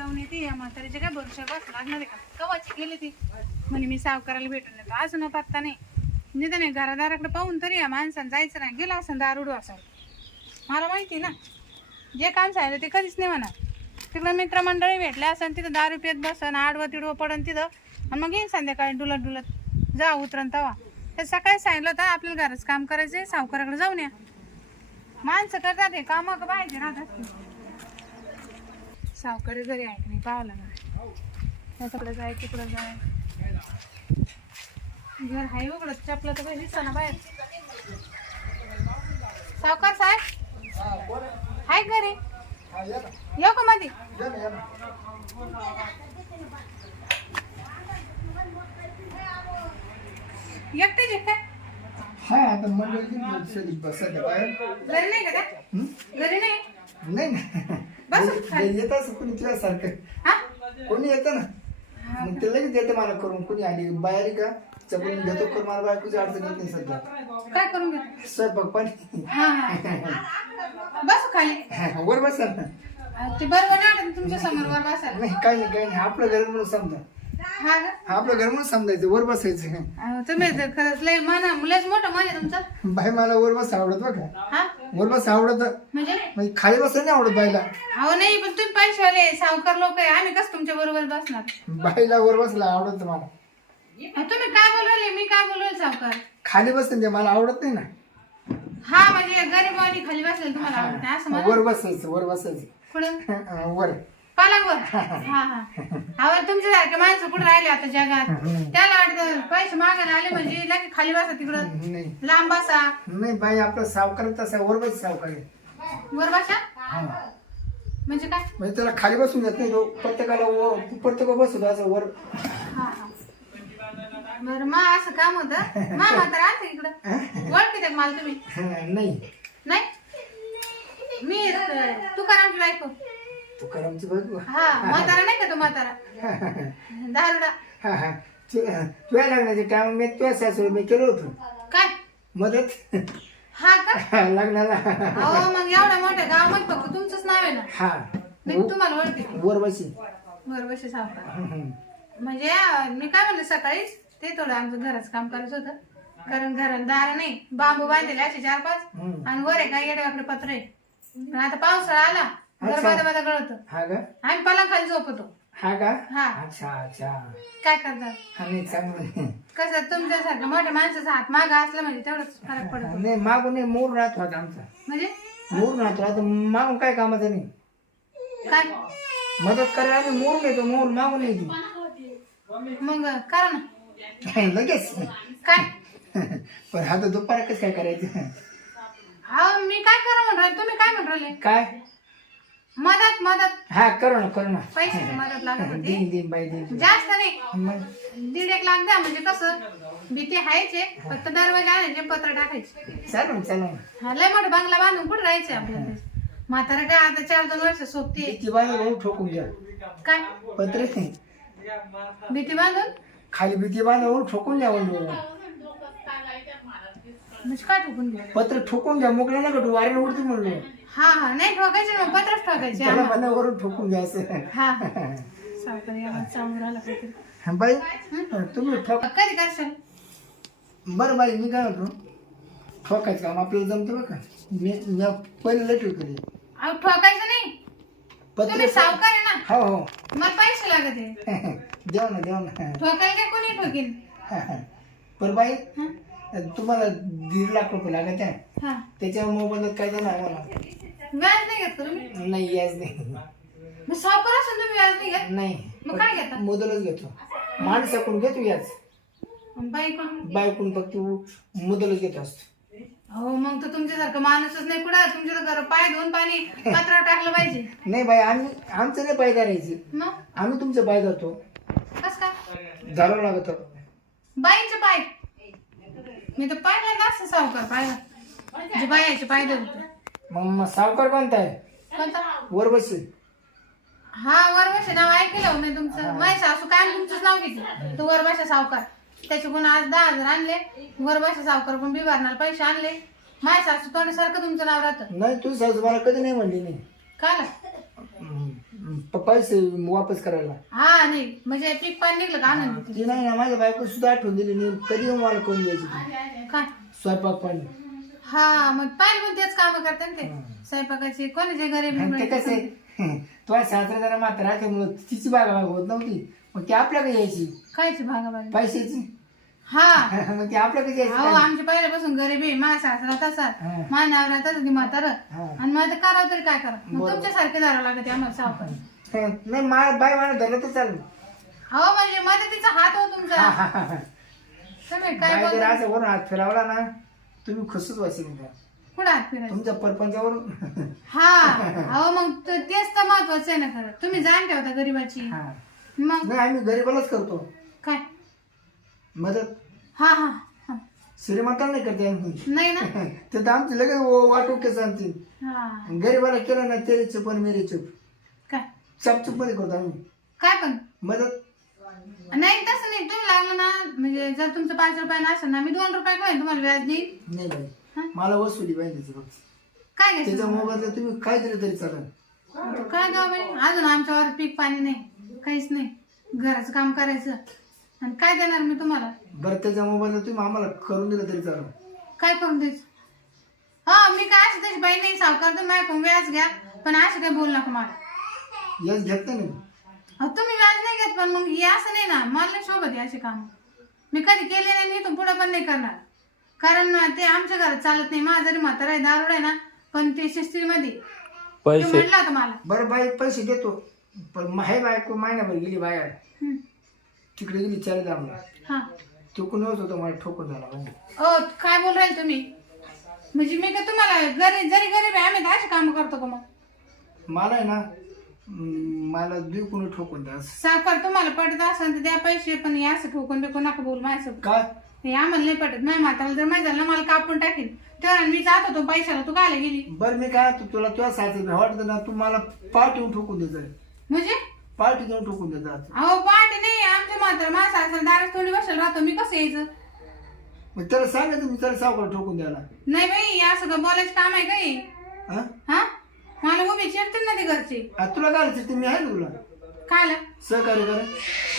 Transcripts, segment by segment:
जाऊन येते. या म्हातारीचे काय भरोशा बस लागणार आहे का? कवाची गेली ती? म्हणे मी सावकाराला भेटून येतो अजून पत्ता नाही. निदान नाही घरादाराकडे पाहून तरी या माणसानं जायचं नाही. गेला असं दारुडू असं मला माहिती ना जे काम सांगितलं ते कधीच नाही म्हणा तिकडं मित्रमंडळी भेटले असं तिथं दारू पित बसन आडवं तिडवं पडन तिथं. आणि मग येईन संध्याकाळी डुलत डुलत. जा उतरन तवा. तर सकाळी सांगितलं तर आपल्याला घरच काम करायचंय सावकाराकडे जाऊन या. माणसं करतात हे काम पाहिजे राहतात. सावकारी घरी ऐक नाही पाहावं लागणार त्याच्याकडे जाय तिकडं जाय. घर हाय उघडत चपला तर काही दिसा ना बाहेर. सावकार साहेब? हाय घरी. येऊ का मध्ये एकटेच आहे काय? हा आता मंडळी बसत बाहेर. घरी नाही का? घरी नाही नाही. येत असं कोणी तुझ्यासारखं? हा? कोणी येतं ना? मग ते लगेच देते मला करून. कोणी आली बाहेर का? चपलून घेतो कर मला बायकोची अडचण येत नाही सध्या. काय करून स्वयंपाक पाणी. हा हा. बस खाली. वर बसा ना. ते बरोबर नाही वाटत तुमच्यासमोर वर बसायला. नाही काही नाही काही नाही. आपलं घर म्हणून समजा. हा का? आपलं घर म्हणून समजायचं वर बसायचं. अहो, तुम्ही तर खरंच लय मना मुलाच मोठं मन आहे तुमचं. बाई मला वर बस आवडत बघा. हा? वर बस आवडत. म्हणजे? म्हणजे खाली बसायला नाही आवडत बाईला. अहो नाही पण तुम्ही पैशावाले सावकार लोक आहे. आम्ही कसं तुमच्या बरोबर बसणार? बाईला वर बसला आवडत मला. अहो, तुम्ही काय बोलवले? मी काय बोलवले सावकार? खाली बसते मला आवडत नाही ना. हा म्हणजे गरीबानी खाली बसले तुम्हाला आवडत नाही असं वर बसायचं वर बसायचं. वर. हा हा. अहो तुमच्या सारखे माणसं कुठे राहिले आता जगात? त्याला वाटतं पैसे मागायला आले म्हणजे लगे खाली बसा तिकडं. नाही. लांब बसा. नाही बाई आपला सावकार तसा बस सावकार आहे. वर बसा? हा. म्हणजे काय? म्हणजे त्याला खाली बसून देत नाही तो. प्रत्येकाला वर प्रत्येक बसतो असं वर. हा हा. बरं मग असं काम होतं? मा म्हातारा आलते इकडं? ओळखते का मला तुम्ही? नाही. नाही? मी तुकारामची बायको. तू करमची बायको हा म्हातारा नाही का तो म्हातारा? दारुडा हा हा. तुझ्या लग्नाच्या टाइम मी तुझ्या सासू मी केलं होतं. काय? मदत? हा का? लग्नाला. अहो मग एवढ्या मोठ्या गावामध्ये फक्त तुमचंच नाव आहे ना? हा. मी तुम्हाला ओळखते. वर बसी बरं बसे सावकार म्हणजे अं, मी काय म्हणले सकाळीच ते थोडं आमचं घराचं काम करायचं होतं. कारण घराला दार नाही. बांबू बांधलेले असे चार पाच हम्म. आणि वर आहे काय येडे आपले पत्र. आहे पण आता पावसाळा आला. बाधा बाधा गळत हा का? आम्ही पलंग झोपतो. हा का? हा. अच्छा अच्छा. काय करतात? नाही चांगलं कसं तुमच्यासारखं मोठ्या माणसाचा हात मागा असला म्हणजे तेवढंच फरक पडतो. नाही मागून नाही मोर राहतो आता आमचा. म्हणजे? मोर राहतो आता मागून काय कामाचं नाही. काय? मदत करायला आम्ही मोर नेतो मोर मागून येतो मग करा ना. लगेच. काय? पण आता दुपार कसं काय करायचं? अहो मी काय करा म्हणून राहिले? तुम्ही काय म्हणून राहिले? काय? मदत मदत. हा करू ना करू ना. पैशाची मदत लागत होती. दिन दिन बाई दिन जास्त नाही. दीड एक लाख द्या म्हणजे कसं भीती हायचे फक्त दरवाजा आणायचे पत्र टाकायचे. चालू ना चालू ना हा, लय मोठा बंगला बांधून कुठे राहायचे आपल्याला? ते? म्हातारा काय आता चार दोन वर्ष सोबती भीती बांधून भाऊ ठोकून घ्या. काय? पत्रे भीती बांधून? खाली भीती बांधून ठोकून द्या म्हणलो म्हणजे काय ठोकून घ्या पत्र ठोकून द्या मोकळ्या नका तू वाऱ्याने उडती म्हणलो. हा हा नाही ठोकायचे ना पत्रच ठोकायचे. त्याला. मनावरून ठोकून घ्या हा. सावकारी आला काहीतरी. बाई तुम्ही ठोक. कधी करशाल? बरं बाई मी काय म्हणतो? ठोकायचं काम आपल्याला जमतं बरं का? मी मी पहिले लय ठोकले अहो ठोकायचं नाही. पत्रे तुम्ही सावकार आहे ना. हो हो. मला पैसे लागत आहे देव ना देव ना. ठोकायला काय कोणी ठोकीन पण बाई हा? तुम्हाला दीड लाख रुपये लागत आहे. हा. त्याच्या मोबाईलात काय झालं आम्हाला व्याज नाही घेत का तुम्ही? नाही याच नाही. मग सावकार असून तुम्ही व्याज नाही घेत? नाही. मग काय घेता? मुदलच घेतो. माणसाकडून घेतो याच बाईकडून बायकडून फक्त मुदलच घेत असतो. हो मग तर तुमच्यासारखं माणूसच नाही. कुठं? तुमच्या तर घर पाय धुवून पाणी पत्रावर टाकलं पाहिजे. नाही बाई आम्ही आमचं नाही पाय करायचे मग? आम्ही तुमचं पाय धरतो. कस काय? धरावं लागत. बाईचे पाय. मी तर पाहिलं ना असं सावकार पाहिलं. बायाचे मग मग सावकार कोणता आहे? कोणता? हा वरवशे नाव ऐकलं हो मी तुमचं. माझी सासू काय तुमचंच नाव घेतलं. तू वरवशा सावकार. त्याच्याकडून आज दहा हजार आणले. वरवशा सावकार पण बिभारणार पैसे आणले. माझ्या सासू तोंडासारखं तुमचं नाव राहतं. नाही तू सासू मला कधी नाही म्हणली नाही काय हम्म, प- पैसे वापस करायला. हा नाही. म्हणजे पीक पाणी निघलं का आनंद? ती नाही ना माझ्या बायको सुद्धा आठवण दिली नाही. कधी येऊन मला करून द्यायची ती? काय स्वयंपाक पाणी. हा मग पाहिलं पण तेच काम करतात ना ते. स्वयंपाकाची कोणाच्या घरी आणि ते कसं? आहे, तुला सासरा जरा मात्र राहते तिची बागा बाग होत नव्हती. मग ती आपल्याकडे यायची. खायची भागाभागी पैशाची. हा. मग ती आपल्याकडे अहो यायची आमच्या पहिल्यापासून गरीबी माझा सासरा तसा. माझ्या नवरा तसा ती म्हातार. हा. आणि मग आता करावं तरी काय करा मग बरोबर. तुमच्यासारखे धरावं लागत आम्हाला सावकार नाही मा बाय मला धरलं तर चालेल. हो म्हणजे मदतीचा हात हो तुमचा. हा, हा, हा. तुम्ही काय बाय जर बोलता? असं वरून हात फिरवला ना तुम्ही खुशच वाचेल का कुठं हात फिरायचं? तुमच्या परपंचावरून. हा अहो मग त- तेच तर महत्वाचं आहे ना खरं. तुम्ही जाण ठेवता गरीबाची. हा. मग? नाही आम्ही गरीबालाच करतो. काय? मदत. हा हा हा. श्रीमंताला नाही करते आम्ही. नाही ना? ते तर आमचे लगेच वाटू के सांगतील हा. गरीबाला केलं ना तेरे चुप आणि मेरे चुप. चपचूपमध्ये करतो आम्ही. काय पण? मदत. नाही तसं नाही. तुम्ही लागलं ना म्हणजे जर तुमचं पाच रुपये नसेल ना मी दोन रुपये काय तुम्हाला व्याज देईन. नाही हा? बाई मला वसुली पाहिजे त्याची फक्त. काय त्याच्या घ्यायचं मोबाईलला तुम्ही काय दिलं तरी चालेल काय गाव बाई? अजून आमच्यावर पीक पाणी नाही काहीच नाही. घराचं काम करायचं. आणि काय देणार मी तुम्हाला? बरं त्याच्या मोबाईलला तुम्ही आम्हाला करून दिलं तरी चालेल काय करून द्यायचं? हा मी काय अशी त्याची बाई नाही सावकार तुम्ही माझ्याकडून व्याज घ्या पण असं काय बोलू नका मला. यश घेत नाही? अहो, तुम्ही व्याज नाही घेत पण मग हे असं नाही ना मला नाही शोभत हे असे काम. मी कधी केले नाही इथून पुढे पण नाही करणार. कारण ना ते आमच्या घरात चालत नाही. माझा जरी म्हातारा आहे दारुड आहे ना पण ते शिस्तीमध्ये. ते पैसे. म्हणलं होतं मला. बरं बाई पैसे देतो. पण माहे बायको महिनाभर गेली बाहेर. हं. तिकडे गेली चार दामला. हा. तिकडून होत होतं मला ठोकून झाला म्हणजे ओ काय बोल राहील तुम्ही? म्हणजे मी का तुम्हाला गरीब जरी गरीब आहे आम्ही तर कामं करतो का मग? मला आहे ना मला कोणी ठोकून द्या. असं. साखर तुम्हाला पटत असेल तर द्या पैसे पण हे असं ठोकून बिकून नका बोल माझ्यासोबत. काय? हे आम्हाला नाही पटत. माझ्या म्हाताला जर माहिती झालं ना मला कापून टाकीन. तेव्हा मी जात होतो पैशाला तू गायला गेली? बरं मी काय तू तुला तुला सायचं वाटतं ना तू मला येऊन ठोकून द्यायचं म्हणजे? पाठ घेऊन ठोकून द्यायचं अहो पाठ नाही आमच्या मात्र माझा सासरा दारात थोडी बसेल राहतो. मी कसं यायचं? मग त्याला सांगायचं मी त्याला सावकार ठोकून द्यायला. नाही बाई हे असं का बोलायचं काम आहे काही हा? हा? चिडतील ना ते घरचे. तुला काय आलं? मी आहे ना तुला? खायला? सहकार्य कर.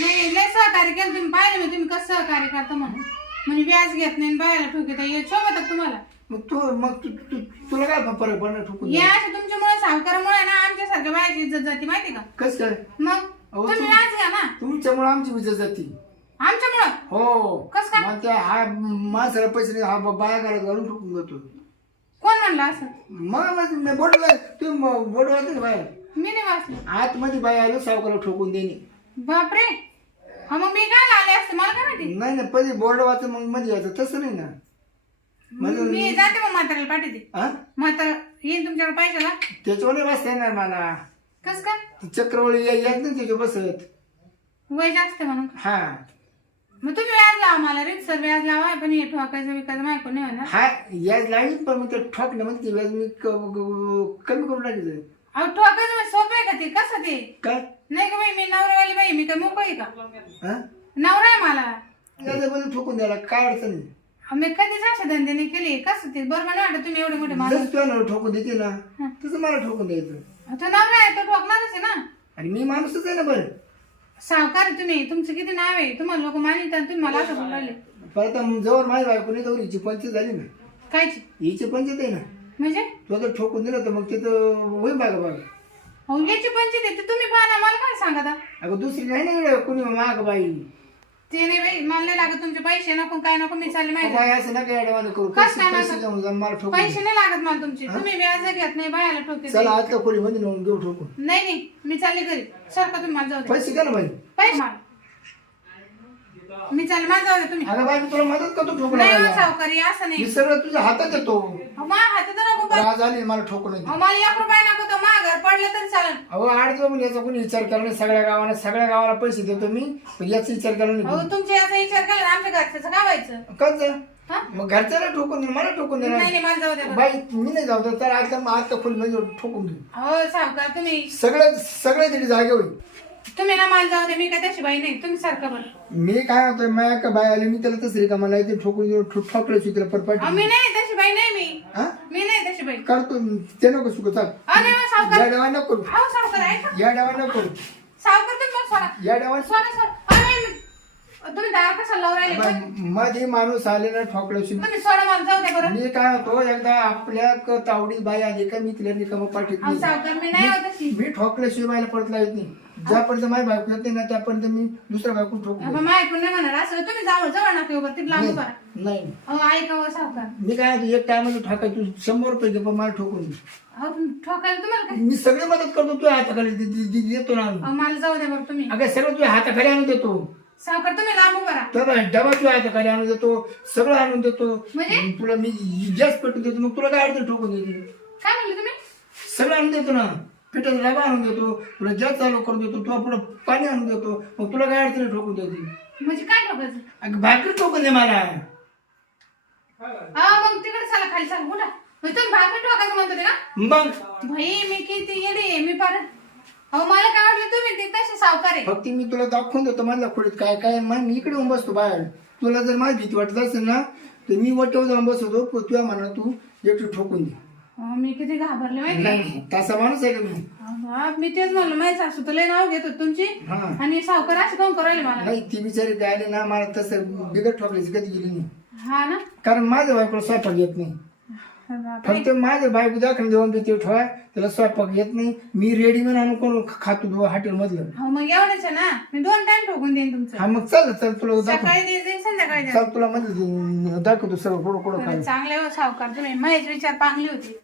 नाही लय सहकार्य केलं तुम्ही पाहिलं मी तुम्ही कसं सहकार्य करता म्हणून. म्हणजे व्याज घेत नाही बायला ठोकीत हे शोभत तुम्हाला. मग तू मग तू तू- तुला काय फरक पडणार ठोकून द्यायला? असे तुमच्यामुळे सावकारामुळे ना आमच्यासारख्या बायाची इज्जत जाते माहिती का? कसं काय? मग अहो, तुम्ही तुम- व्याज घ्या ना. तुमच्यामुळे आमची विजय जाती. आमच्यामुळं? हो. कसं काय? मग त्या हा माणसाला पैसे नाही, हा बा- बाया घरात घालून ठोकून जातो. कोण म्हणलं असं? मग मी बोटला तुम्ही बोट वाजते बाहेर. मी नाही वाचलं. आतमध्ये बाई आलो सावकाला ठोकून देणे. बापरे. हा मग मी काय आले असते? मला काय माहिती? नाही नाही पहिले बोर्ड वाचून मग मध्ये यायचं. तसं नाही ना. म्हणजे मी जाते मग म्हाताऱ्याला पाठीते हा म्हातारा येईन तुमच्याकडे पैशाला? त्याच्यावर बसता येणार मला. कस काय? ती चक्रवळी या- येत नाही त्याच्या बसत. वय जास्त म्हणून. हा. मग तुम्ही व्याज लावा मला रिक्सर व्याज लावा पण हे ठोकायचं विकायचं माहिती नाही होणार. हा याज लागेल पण मग ते ठोकणं म्हणजे ते व्याज मी क- क- कमी करून टाकायचं अहो ठोकायचं म्हणजे सोपं आहे का ते? कसं ते? काय नाही का बाई मी नवऱ्यावाली बाई मी काय मोकळी का? हा? नवरा आहे मला. याच्यामध्ये ठोकून द्यायला काय अडचण नाही अहो, मी कधीच अशा धंदे नाही केले कसं ते? बरोबर नाही वाटत तुम्ही एवढे मोठे माणूस. जसं तुला नवरा ठोकून देते ना तसं मला ठोकून द्यायचं. तो नवरा आहे तो ठोकणारच आहे ना. आणि मी माणूसच आहे ना बरं. सावकार तुम्ही तुमचं किती नाव आहे? तुम्हाला लोक मानितात तुम्ही मला असं बोलायले. परत जवळ माझी बायको नाही तर हिची पंचायत झाली ना कायची? हिची पंचायत आहे ना. म्हणजे? तुला जर ठोकून दिलं तर मग तिथं होईल बागा बाग याची पंचायत आहे ते तुम्ही पाहा ना मला काय सांगा आता? अगं दुसरी नाही ना इकडे कुणी माग बाई. ते नाही बाई मला नाही लागत तुमचे पैसे नको काय नको मी चालले माहिती असं नका करू कसं पैसे? घेऊन जा मला ठोकून पैसे नाही लागत मला तुमचे. तुम्ही व्याज घेत नाही बायाला ठोके चला आतल्या खोली मध्ये नेऊन घेऊ ठोकून. नाही नाही मी चालले घरी. सारखं तुम्ही मला जाऊ दे. पैसे द्या ना बाई. पैसे मी जाऊ दे तुम्ही. अगं बाई मी तुला मदत करतो ठोकून नाही हो. सावकारी असं नाही. मी सगळं तुझ्या हातात येतो. अहो, माझ्या हातात नको पण. राज आली मला ठोकून येते. अहो, मला एक रुपया नको तर माझ्या घर पडलं तरी चालेल. अहो आठ दिवस म्हणजे याचा कोणी विचार केला नाही सगळ्या गावाला सगळ्या गावाला पैसे देतो मी पण याचा विचार केला अहो नाही तुमच्या याचा विचार केला आमच्या घरच्याचं काय व्हायचं? हा? मग घरच्याला ठोकून दे मला ठोकून नाही देणार नाही मला जाऊ बरं. बाई मी नाही जाऊ तर आता मग आता खोली मध्ये ठोकून घेऊ अहो सावकार तुम्ही सगळे सगळे तिथे जागे होईल. तुम्ही ना मला जाऊ दे मी काय त्याची बाई नाही. तुम्ही सारखं बरं मी काय होतोय माया का बाय आली मी त्याला तसरी का मला इथे ठोकून ठो- ठोकलं तिला परपट मी नाही तशी बाई नाही मी. हा? मी नाही तशी बाई. करतो ते नको सुख चाल. अरे वा, सावकार. या डावा नको. करू अहो सावकार ऐका. या डावा नको. करू सावकार तुम्ही सोडा. या डावा सोडा सोडा. तुम्ही दार कसा लावून राहिले? पण? मध्ये माणूस आले ना ठोकल्याशी तुम्ही सोडा मला जाऊ द्या बरं. मी काय होतो एकदा आपल्या क- तावडीत बाई आली का मी तिला रिकाम पाठीत अहो सावकार मी नाही होत अशी. मी ठोकल्याशिवाय बायला पडत येत नाही. ज्यापर्यंत माझी बायको येते ना त्यापर्यंत मी दुसऱ्या बायको ठोकू मग ऐकून नाही म्हणणार. असं तुम्ही जाऊ तिथं लांब बरं नाही. अहो ऐका हो सावकार? मी काय म्हणतो, एक टायमाचं ठोकाय तू शंभर रुपये घे पण मला ठोकून दे. अहो ठोकायला तुम्हाला काय? मी सगळी मदत करतो तुझ्या हाताखाली दे- दे- दे- देतो ना आणून. अहो मला जाऊ द्या बरं तुम्ही. अगं सगळं तुझ्या हाताखाली आणून देतो. सावकार तुम्ही लांब बरा तर डबा तुझ्या हाताखाली आणून देतो सगळं आणून देतो. म्हणजे? तुला मी गॅस पेटून देतो मग तुला काय अडचण ठोकून देते? काय म्हणले तुम्ही? सगळं आणून देतो ना. पिठाचा डबा आणून देतो तुला गॅस चालू करून देतो तुला पुढं पाणी आणून देतो मग तुला काय अडचण ठोकून देते? म्हणजे काय ठोकायचं? अगं भाकरी ठोकून दे मला. हा मग तिकडे चला खाली चला उठा. मग तुम्ही भाकर ठोकायचं म्हणतो ते ना मग? भाई मी किती येडी आहे मी पार अहो मला काय वाटलं तुम्ही ते तसे सावकार आहे. फक्त मी तुला दाखवून देतो माझ्या खोडीत काय काय मग मी इकडे येऊन बसतो बाहेर. तुला जर माझी भीती वाटत असेल ना तर मी वटेवर जाऊन बसतो. पण तुझ्या तू एकटी ठोकून दे अहो, मी किती घाबरले माहिती नाही, तसा माणूस आहे का मी अहो, हा, मी तेच म्हणलं माझी सासू तर लय नाव घेत होती तुमची. हा. आणि सावकार असे काऊन करायले मला. नाही ती बिचारी काय आली ना मला तसं बिगट ठोकल्याची कधी गेली नाही. हा ना? कारण माझ्या बायकोला स्वयंपाक येत नाही. फक्त माझ्या बायको दाखल देऊन देते ठेवा. त्याला स्वयंपाक येत नाही. मी रेडीमेड आणून कोण खातो हॉटेल मधलं मग एवढंच आहे ना? मी दोन टाइम ठोकून देईन तुमचं. हा मग चल चल तुला दाखव सकाळी देईन संध्याकाळी देईन चल तुला मध्ये दाखवतो सर्व कुठं कुठं बरं, खायचं चांगले हो सावकार तुम्ही महेश विचार पांगली होती.